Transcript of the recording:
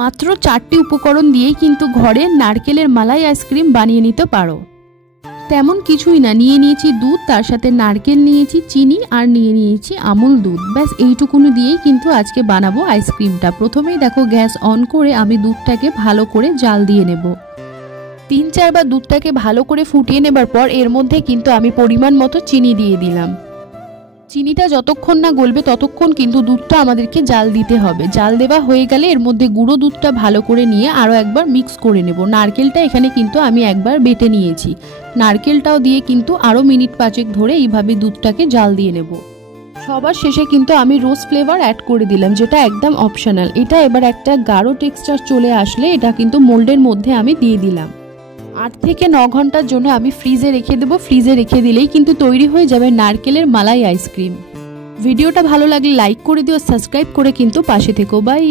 মাত্র 4টি উপকরণ দিয়েই কিন্তু ঘরে নারকেলের মালাই আইসক্রিম বানিয়ে নিতে পারো। তেমন কিছুই না, নিয়ে নিয়েছি দুধ, তার সাথে নারকেল নিয়েছি, চিনি আর নিয়ে নিয়েছি আমুল দুধ। ব্যাস এইটুকুনি দিয়েই কিন্তু আজকে বানাবো আইসক্রিমটা। প্রথমেই দেখো গ্যাস অন করে আমি দুধটাকে ভালো করে জাল দিয়ে নেব। 3-4 বার দুধটাকে ভালো করে ফুটিয়ে নেবার পর এর মধ্যে কিন্তু আমি পরিমাণ মতো চিনি দিয়ে দিলাম। চিনিটা যতক্ষণ না গলবে ততক্ষণ কিন্তু দুধটা আমাদেরকে জাল দিতে হবে। জাল দেওয়া হয়ে গেলে এর মধ্যে গুঁড়ো দুধটা ভালো করে নিয়ে আরও একবার মিক্স করে নেব। নারকেলটা এখানে কিন্তু আমি একবার বেটে নিয়েছি। নারকেলটাও দিয়ে কিন্তু আরও মিনিট 5 ধরে এইভাবে দুধটাকে জাল দিয়ে নেব। সবার শেষে কিন্তু আমি রোজ ফ্লেভার অ্যাড করে দিলাম, যেটা একদম অপশনাল। এটা এবার একটা গাঢ় টেক্সচার চলে আসলে এটা কিন্তু মোল্ডের মধ্যে আমি দিয়ে দিলাম। 8 থেকে 9 ঘন্টার জন্য আমি ফ্রিজে রেখে দেবো। ফ্রিজে রেখে দিলেই কিন্তু তৈরি হয়ে যাবে নারকেলের মালাই আইসক্রিম। ভিডিওটা ভালো লাগলে লাইক করে দিও, সাবস্ক্রাইব করে কিন্তু পাশে থেকো। বাই।